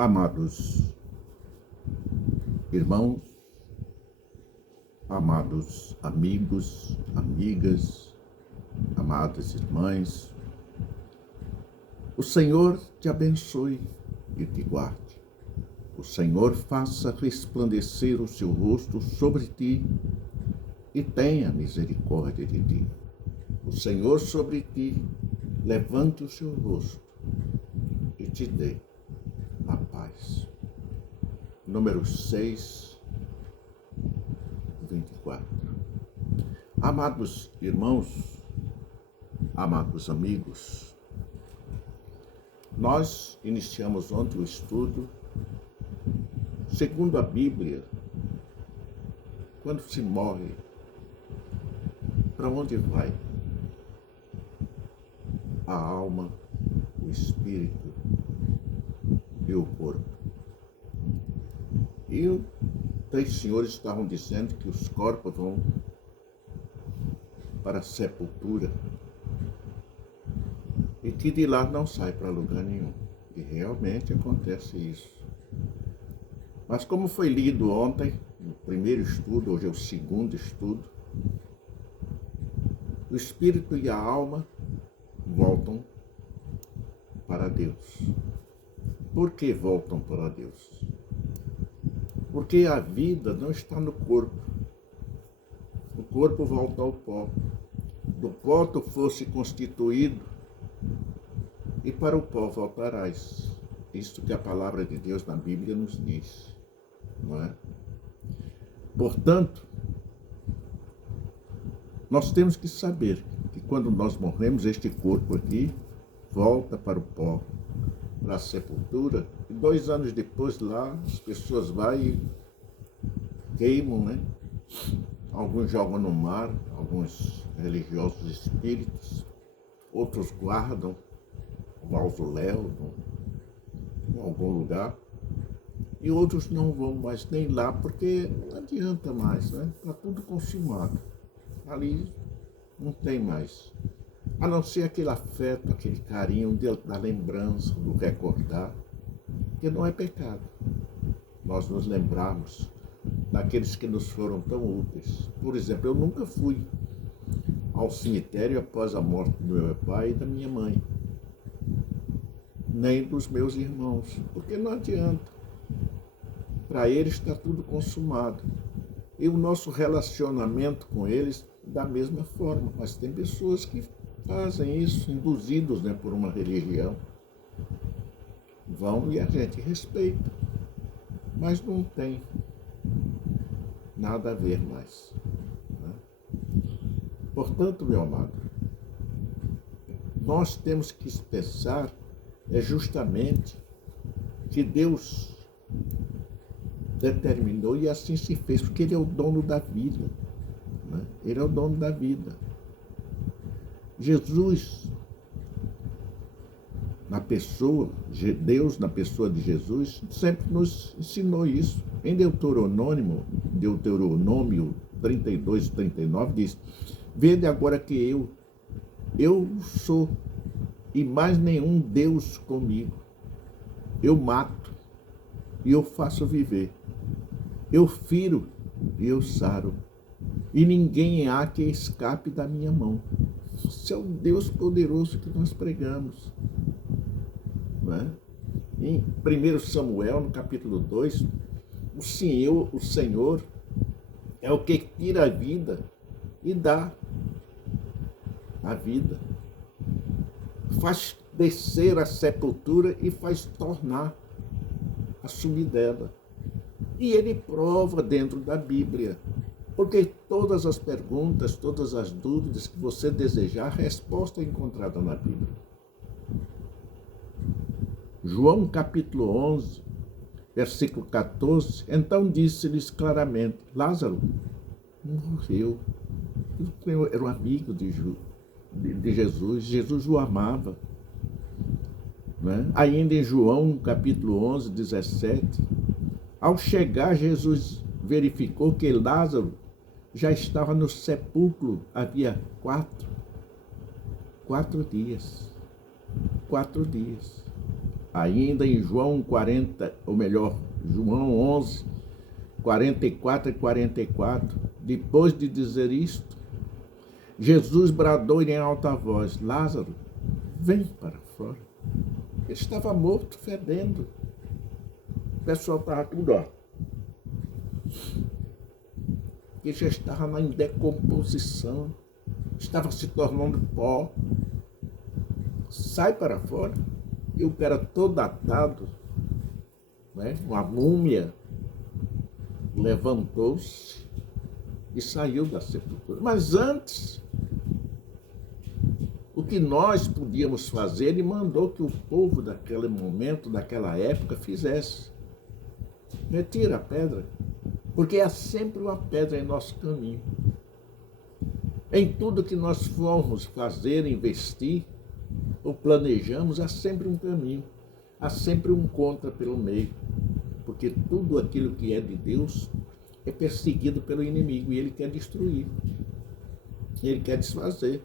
Amados irmãos, amados amigos, amigas, amadas irmãs, o Senhor te abençoe e te guarde. O Senhor faça resplandecer o seu rosto sobre ti e tenha misericórdia de ti. O Senhor sobre ti levante o seu rosto e te dê a paz. Número 6, 24. Amados irmãos, amados amigos, nós iniciamos ontem o estudo. Segundo a Bíblia, quando se morre, para onde vai? A alma, o espírito e o corpo. E os três senhores estavam dizendo que os corpos vão para a sepultura e que de lá não sai para lugar nenhum. E realmente acontece isso. Mas como foi lido ontem, no primeiro estudo, hoje é o segundo estudo, o espírito e a alma voltam para Deus. Por que voltam para Deus? Porque a vida não está no corpo. O corpo volta ao pó. Do pó tu fosse constituído e para o pó voltarás. Isto que a palavra de Deus na Bíblia nos diz, não é? Portanto, nós temos que saber que quando nós morremos, este corpo aqui volta para o pó, para a sepultura, e 2 anos depois lá as pessoas vão e queimam, né? Alguns jogam no mar, alguns religiosos espíritos, outros guardam o mausoléu em algum lugar, e outros não vão mais nem lá, porque não adianta mais, né? Está tudo consumado. Ali não tem mais. A não ser aquele afeto, aquele carinho da lembrança, do recordar, que não é pecado. Nós nos lembrarmos daqueles que nos foram tão úteis. Por exemplo, eu nunca fui ao cemitério após a morte do meu pai e da minha mãe, nem dos meus irmãos, porque não adianta. Para eles está tudo consumado. E o nosso relacionamento com eles da mesma forma. Mas tem pessoas que fazem isso, induzidos, né, por uma religião. Vão e a gente respeita. Mas não tem nada a ver mais, né? Portanto, meu amado, nós temos que pensar justamente que Deus determinou e assim se fez, porque Ele é o dono da vida, né? Ele é o dono da vida. Jesus, na pessoa, Deus na pessoa de Jesus, sempre nos ensinou isso. Em Deuteronômio 32, 39 diz: vede agora que eu sou, e mais nenhum Deus comigo. Eu mato e eu faço viver. Eu firo e eu saro. E ninguém há que escape da minha mão. Esse é o Deus poderoso que nós pregamos, não é? Em 1 Samuel, no capítulo 2, o Senhor é o que tira a vida e dá a vida. Faz descer a sepultura e faz tornar a subir dela. E ele prova dentro da Bíblia. Porque todas as perguntas, todas as dúvidas que você desejar, a resposta é encontrada na Bíblia. João capítulo 11, versículo 14, então disse-lhes claramente: Lázaro morreu. Ele era um amigo de Jesus, Jesus o amava, né? Ainda em João capítulo 11, 17, ao chegar, Jesus verificou que Lázaro já estava no sepulcro havia 4 dias. 4 dias. Ainda em João 40, ou melhor, João 11, 44 e 44, depois de dizer isto, Jesus bradou em alta voz: Lázaro, vem para fora. Ele estava morto, fedendo. O pessoal estava tudo, ó. Ele já estava em decomposição, estava se tornando pó. Sai para fora. E o cara todo atado, né? Uma múmia, levantou-se e saiu da sepultura. Mas antes, o que nós podíamos fazer, ele mandou que o povo daquele momento, daquela época, fizesse. Retira a pedra, porque há sempre uma pedra em nosso caminho. Em tudo que nós formos fazer, investir, ou planejamos, há sempre um caminho, há sempre um contra pelo meio, porque tudo aquilo que é de Deus é perseguido pelo inimigo e ele quer destruir, ele quer desfazer.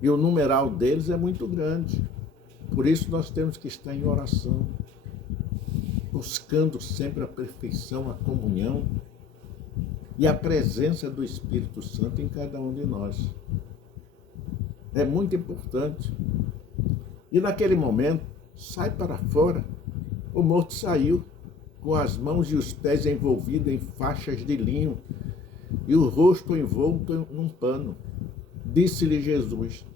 E o numeral deles é muito grande, por isso nós temos que estar em oração, buscando sempre a perfeição, a comunhão e a presença do Espírito Santo em cada um de nós. É muito importante. E naquele momento, sai para fora. O morto saiu, com as mãos e os pés envolvidos em faixas de linho e o rosto envolto num pano. Disse-lhe Jesus: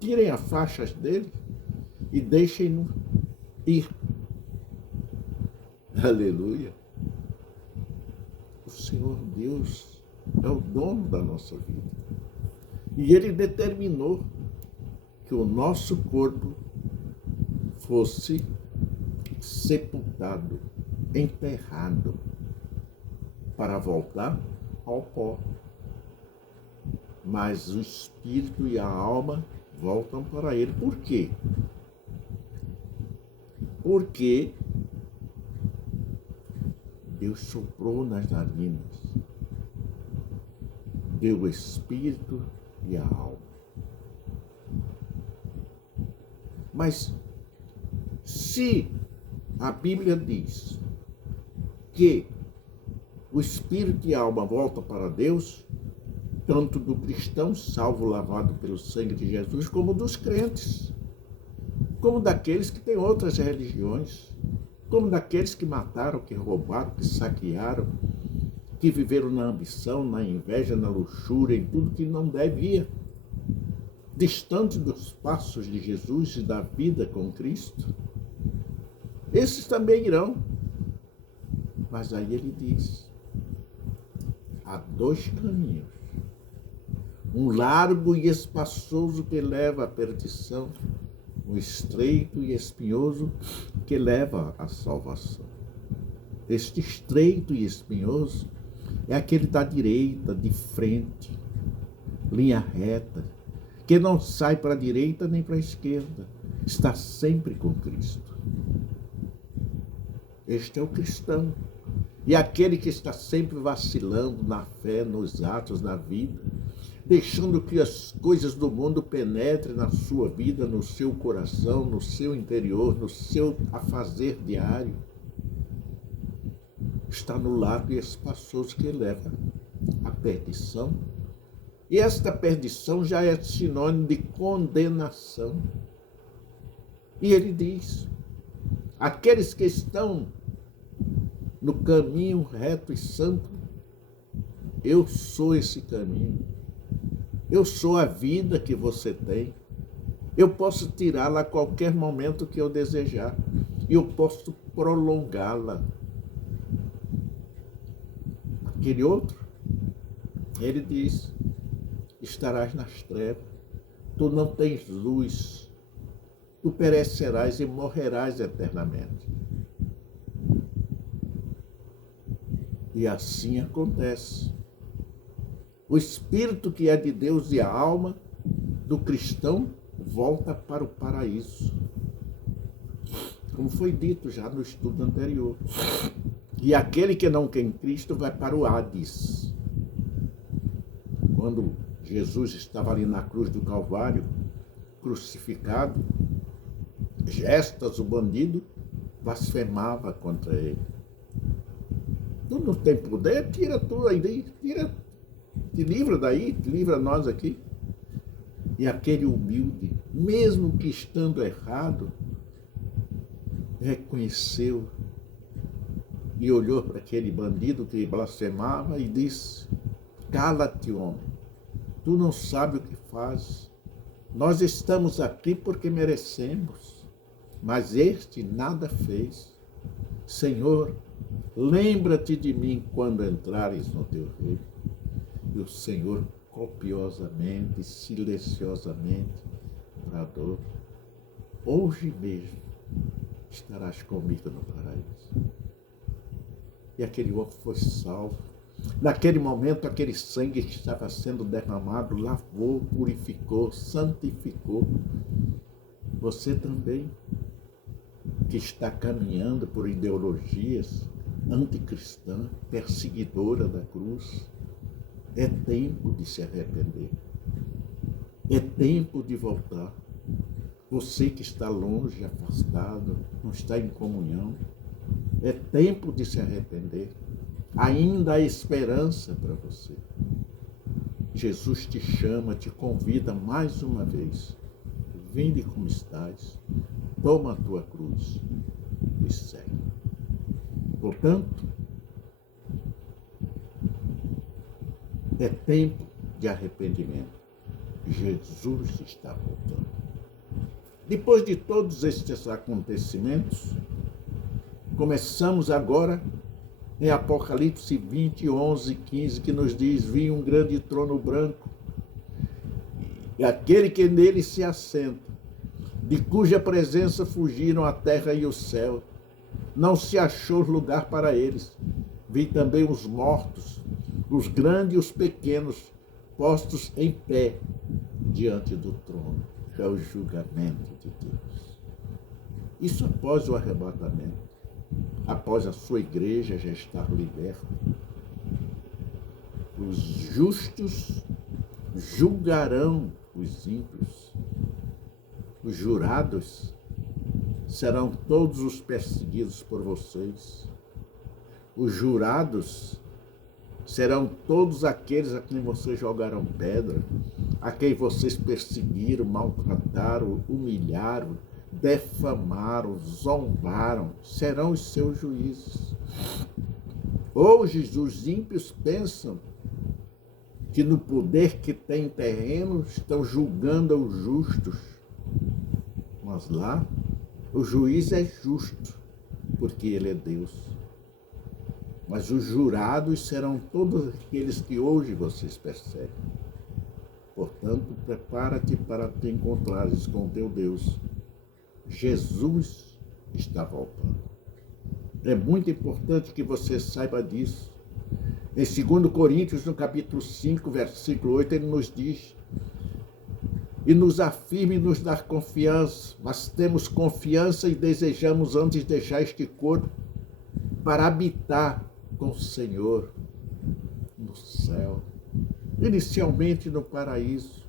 tirem as faixas dele e deixem-no ir. Aleluia! O Senhor Deus é o dono da nossa vida. E ele determinou que o nosso corpo fosse sepultado, enterrado, para voltar ao pó. Mas o espírito e a alma voltam para ele. Por quê? Porque Deus soprou nas narinas, deu o espírito e a alma. Mas se a Bíblia diz que o espírito e a alma voltam para Deus, tanto do cristão salvo, lavado pelo sangue de Jesus, como dos crentes, como daqueles que têm outras religiões, como daqueles que mataram, que roubaram, que saquearam, que viveram na ambição, na inveja, na luxúria, em tudo que não devia, distante dos passos de Jesus e da vida com Cristo. Esses também irão. Mas aí ele diz: há dois caminhos, um largo e espaçoso que leva à perdição, um estreito e espinhoso que leva à salvação. Este estreito e espinhoso é aquele da direita, de frente, linha reta, que não sai para a direita nem para a esquerda, está sempre com Cristo. Este é o cristão. E aquele que está sempre vacilando na fé, nos atos, na vida, deixando que as coisas do mundo penetrem na sua vida, no seu coração, no seu interior, no seu afazer diário, está no largo e espaçoso que leva à perdição. E esta perdição já é sinônimo de condenação. E ele diz: aqueles que estão no caminho reto e santo, eu sou esse caminho. Eu sou a vida que você tem. Eu posso tirá-la a qualquer momento que eu desejar. E eu posso prolongá-la. Aquele outro, ele diz: estarás nas trevas, tu não tens luz, tu perecerás e morrerás eternamente. E assim acontece. O espírito que é de Deus e a alma do cristão volta para o paraíso, como foi dito já no estudo anterior. E aquele que não tem Cristo vai para o Hades. Quando Jesus estava ali na cruz do Calvário, crucificado, gestas, o bandido blasfemava contra ele. Tu não tem poder? Tira tu aí, tira, te livra daí, te livra nós aqui. E aquele humilde, mesmo que estando errado, reconheceu e olhou para aquele bandido que blasfemava e disse: cala-te, homem, tu não sabes o que fazes. Nós estamos aqui porque merecemos, mas este nada fez. Senhor, lembra-te de mim quando entrares no teu reino. E o Senhor copiosamente, silenciosamente bradou: hoje mesmo estarás comigo no paraíso. E aquele homem foi salvo. Naquele momento, aquele sangue que estava sendo derramado lavou, purificou, santificou. Você também, que está caminhando por ideologias anticristãs, perseguidora da cruz, é tempo de se arrepender. É tempo de voltar. Você que está longe, afastado, não está em comunhão, é tempo de se arrepender. Ainda há esperança para você. Jesus te chama, te convida mais uma vez. Vinde como estás, toma a tua cruz e segue. Portanto, é tempo de arrependimento. Jesus está voltando. Depois de todos estes acontecimentos, começamos agora em Apocalipse 20, 11, 15, que nos diz: vi um grande trono branco, e aquele que nele se assenta, de cuja presença fugiram a terra e o céu. Não se achou lugar para eles. Vi também os mortos, os grandes e os pequenos, postos em pé diante do trono. É o julgamento de Deus. Isso após o arrebatamento, após a sua igreja já estar liberta. Os justos julgarão os ímpios. Os jurados serão todos os perseguidos por vocês. Os jurados serão todos aqueles a quem vocês jogaram pedra, a quem vocês perseguiram, maltrataram, humilharam, defamaram, zombaram, serão os seus juízes. Hoje os ímpios pensam que no poder que tem terreno estão julgando os justos. Mas lá o juiz é justo, porque ele é Deus. Mas os jurados serão todos aqueles que hoje vocês perseguem. Portanto, prepara-te para te encontrares com teu Deus. Jesus está voltando. É muito importante que você saiba disso. Em 2 Coríntios, no capítulo 5, versículo 8, ele nos diz: e nos afirma e nos dá confiança, mas temos confiança e desejamos antes deixar este corpo para habitar com o Senhor no céu, inicialmente no paraíso,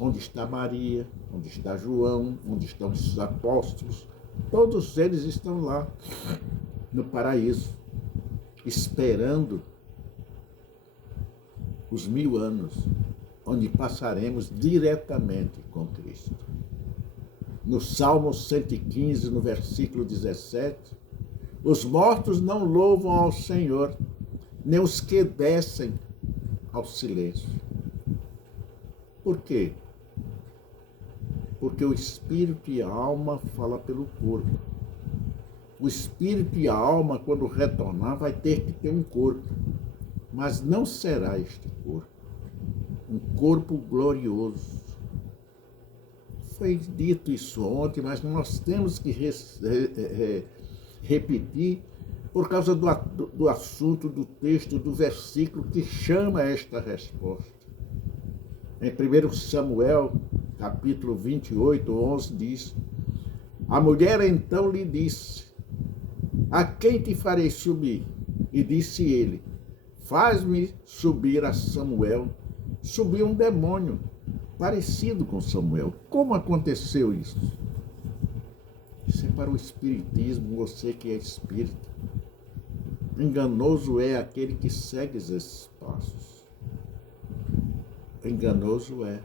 onde está Maria, onde está João, onde estão os apóstolos. Todos eles estão lá no paraíso, esperando os 1000 anos, onde passaremos diretamente com Cristo. No Salmo 115, no versículo 17, os mortos não louvam ao Senhor, nem os que descem ao silêncio. Por quê? Porque o espírito e a alma falam pelo corpo. O espírito e a alma, quando retornar, vai ter que ter um corpo, mas não será este corpo um corpo glorioso. Foi dito isso ontem, mas nós temos que repetir por causa do assunto, do texto, do versículo que chama esta resposta. Em 1 Samuel, capítulo 28, 11, diz: a mulher então lhe disse: a quem te farei subir? E disse ele: faz-me subir a Samuel. Subiu um demônio parecido com Samuel. Como aconteceu isso? Isso é para o espiritismo, você que é espírita. Enganoso é aquele que segue esses passos. Enganoso é.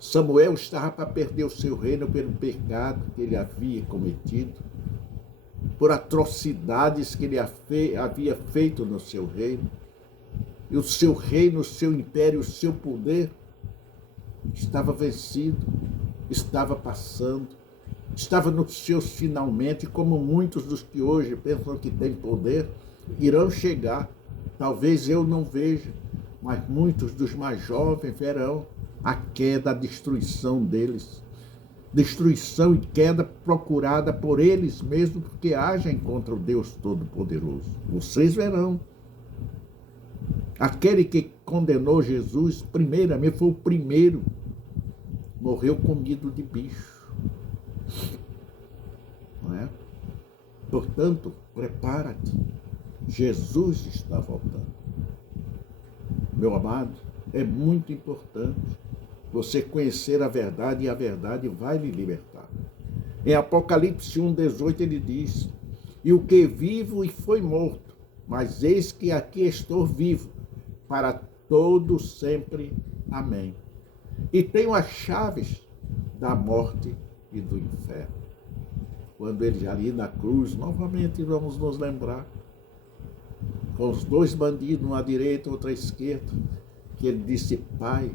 Samuel estava para perder o seu reino pelo pecado que ele havia cometido, por atrocidades que ele havia feito no seu reino. E o seu reino, o seu império, o seu poder estava vencido, estava passando, estava nos seus finalmente, como muitos dos que hoje pensam que têm poder, irão chegar. Talvez eu não veja, mas muitos dos mais jovens verão a queda, a destruição deles. Destruição e queda procurada por eles mesmos, porque agem contra o Deus Todo-Poderoso. Vocês verão. Aquele que condenou Jesus, primeiramente, foi o primeiro. Morreu comido de bicho. Não é? Portanto, prepara-te. Jesus está voltando. Meu amado, é muito importante você conhecer a verdade, e a verdade vai lhe libertar. Em Apocalipse 1,18 ele diz: e o que vivo e foi morto, mas eis que aqui estou vivo, para todo sempre. Amém. E tenho as chaves da morte e do inferno. Quando ele ali na cruz, novamente vamos nos lembrar, com os dois bandidos, um à direita e outro à esquerda, que ele disse: Pai,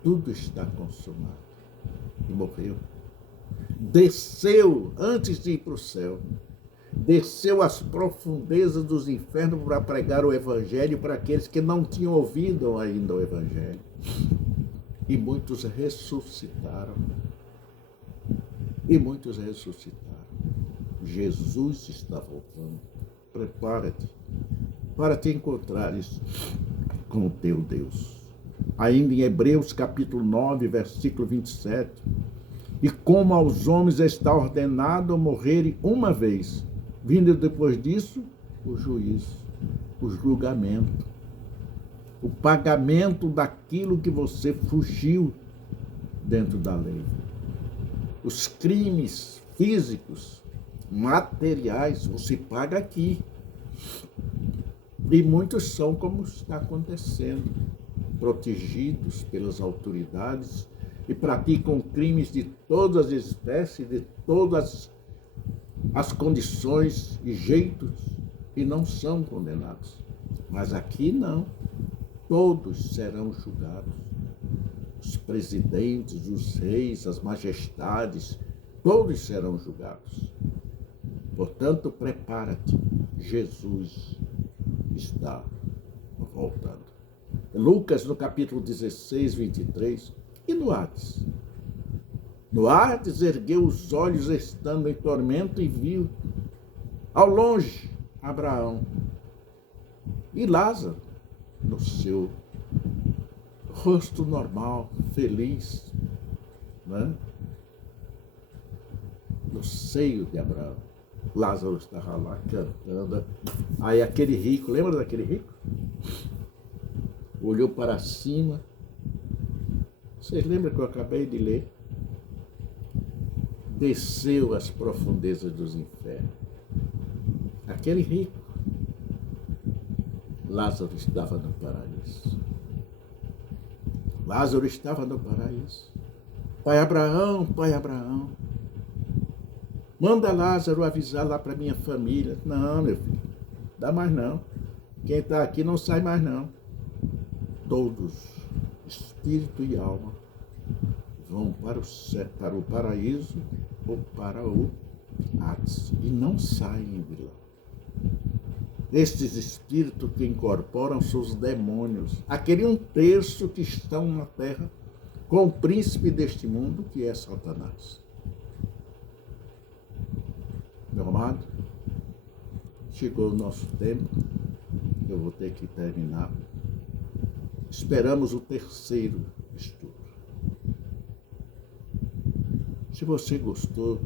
tudo está consumado. E morreu. Desceu, antes de ir para o céu, desceu às profundezas dos infernos para pregar o Evangelho para aqueles que não tinham ouvido ainda o Evangelho. E muitos ressuscitaram. E muitos ressuscitaram. Jesus está voltando. Prepara-te para te encontrares com o teu Deus. Ainda em Hebreus capítulo 9, versículo 27. E como aos homens está ordenado morrerem uma vez, vindo depois disso o juízo, o julgamento, o pagamento daquilo que você fugiu dentro da lei. Os crimes físicos, materiais, você paga aqui. E muitos são como está acontecendo, protegidos pelas autoridades e praticam crimes de todas as espécies, de todas as condições e jeitos, e não são condenados. Mas aqui não, todos serão julgados. Os presidentes, os reis, as majestades, todos serão julgados. Portanto, prepara-te, Jesus está voltando. Lucas, no capítulo 16, 23, e no Hades? No Hades ergueu os olhos estando em tormento e viu, ao longe, Abraão e Lázaro, no seu rosto normal, feliz, né? No seio de Abraão. Lázaro estava lá cantando. Aí aquele rico, lembra daquele rico? Olhou para cima. Vocês lembram que eu acabei de ler? Desceu às profundezas dos infernos. Aquele rico. Lázaro estava no paraíso. Lázaro estava no paraíso. Pai Abraão, manda Lázaro avisar lá para minha família. Não, meu filho, dá mais não. Quem está aqui não sai mais não. Todos, espírito e alma, vão para o paraíso ou para o Hades e não saem de lá. Estes espíritos que incorporam são os demônios, aquele 1/3 que estão na terra com o príncipe deste mundo, que é Satanás. Meu amado, chegou o nosso tempo, eu vou ter que terminar. Esperamos o 3º estudo. Se você gostou,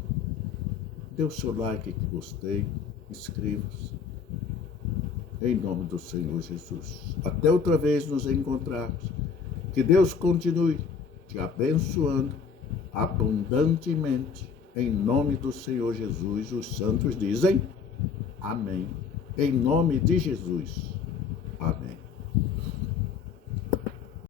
dê o seu like que gostei, inscreva-se. Em nome do Senhor Jesus. Até outra vez nos encontrarmos. Que Deus continue te abençoando abundantemente Em nome do Senhor Jesus, os santos dizem amém. Em nome de Jesus. Amém.